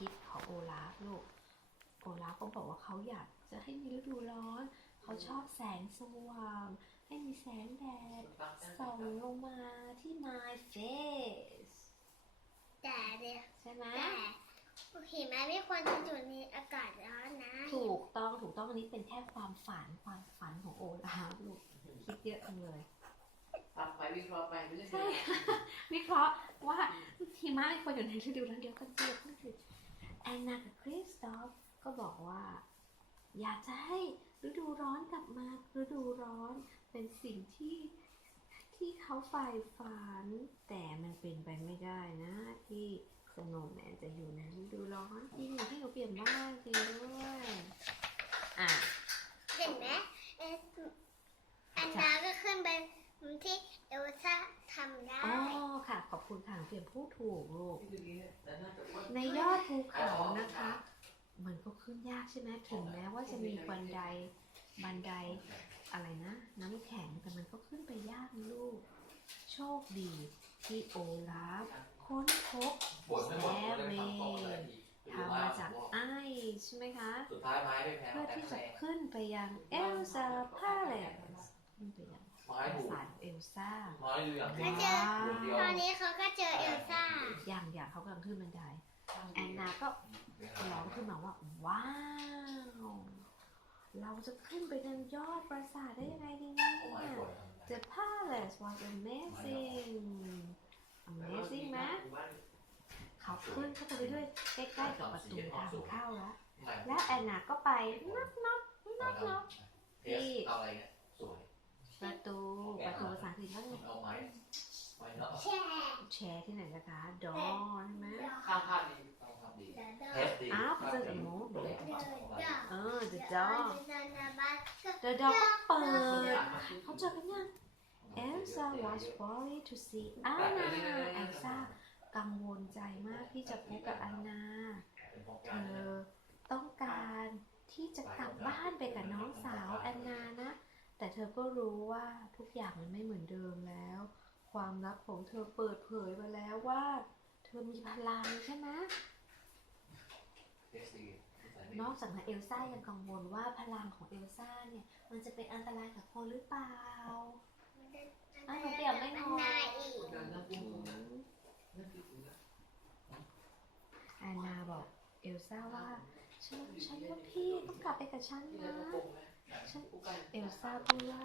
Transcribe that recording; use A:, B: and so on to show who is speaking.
A: คิดของโอลาฟลูก โอลาฟก็บอกว่าเขาอยากจะให้มีฤดูร้อน เขาชอบแสงสว่าง ให้มีแสงแดดส่องลงมาที่ my face
B: แต่เนี่ย
A: ใช่ไหม
B: แต่หิมะไม่ควรจะอยู่ในอากาศร้อนนะ
A: ถูกต้องถูกต้องอันนี้เป็นแค่ความฝันความฝันของโอลาฟลูกคิดเยอะจังเลย
C: ทำไปวิเคราะห์ไปไม่ใช่
A: ใช่วิเคราะห์ว่าหิมะไม่ควรอยู่ในฤดูร้อนเดียวกันเดียวกันสิแอนนากับคริสตอฟก็บอกว่า อยากจะให้ฤดูร้อนกลับมาฤดูร้อนเป็นสิ่งที่ที่เขาใฝ่ฝัน แต่มันเป็นไปไม่ได้นะ ที่สโนว์แมนจะอยู่ในฤดูร้อนจริงให้หนูเปลี่ยนบ้านจริงด้วยอะ
B: เห็นไหมเอ๊ะอันนาก็ขึ้นไปที่เอลซ่าทำได้
A: อ๋อค่ะ ขอบคุณค่ะหนูเปลี่ยนผู้ถูกลูก
C: ที่ตรงนี้แต่น่าจะว่า
A: ในยอดภู เขานะคะ มันก็ขึ้นยากใช่ไหมถึงแม้ว่าจะมีบันไดบันไดอะไรนะ น้ำแข็งแต่มันก็ขึ้นไปยากนะลูก โชคดีที่โอลาฟค้นพบ
C: ปวดไม่หมดเลยทำของเลยที
A: ทำมาจากไอซ์ใช่ไหมคะ
C: สุดท้ายไม้ไม่แพ้
A: เพื่อ
C: แต่
A: ที่
C: คะ
A: จะ
C: แนน
A: ขึ้นไปยังเอลซาพาเลสขึ้นไปยัง
C: ไม้
A: ปรา
C: ถูก
A: สาทเอลซ่า
C: ไม้ดูอย่าง
B: ก็เจอ
C: เดียว
B: ตอนนี้เขาก็เจอเอลซ่า
A: อย่างอย่างเขากำลังขึ้นบันได แอนนาก็ร้องขึ้นมาว่า ว้าว เราจะขึ้นไปบนยอดปราสาทได้ยังไงดีเนี่ย
C: ไม้ปวด
A: The palace was amazing amazing ไหมเขาขึ้นเข้าไปเรื่อยๆใกล้ๆกับประตูทางเข้าแล้ว และแอนนาก็ไปนับนับนับนับ
C: เทสเอาอะไรเนี่ยสวย
A: ประตูประตูภาษาอังกฤษว่าไง
C: เอาไม้ไม้เนาะ
B: แช่
A: แชร์ที่ไหนนะคะดอใช่ไหม
C: ข้ามภาพดีต้องท
B: เจ
A: อกับโมด
B: เดินเดิน
A: เออ
B: เดิน
A: door
B: เดินนะบ้านก็
A: The door ก็เปิดเขาเจอกันยัง Elsa was worried to see Anna Elsa กังวลใจมากที่จะพบกับอันนาเธอต้องการที่จะกลับบ้านไปกับน้องสาวแอนนานะ แต่เธอก็รู้ว่าทุกอย่างมันไม่เหมือนเดิมแล้ว ความลับของเธอเปิดเผยมาแล้วว่า เธอมีพลังใช่ไหม นอกจากนั้นเอลซ่ายังกังวลว่าพลังของเอลซ่าเนี่ย มันจะเป็นอันตรายกับคนหรือเปล่าอ้าวหนูเปลี่ยนไม่นอน
B: นาอีก
C: การนั่งพูดนะนั่งคิดถึงนะ
A: แอนนาบอกเอลซ่าว่าฉันฉันว่าพี่ต้องกลับไปกับฉัน
C: ที่
A: นะ
C: เราโกงไหม
A: ฉัน
C: กูใกล้
A: เอลซ่าพูดว่า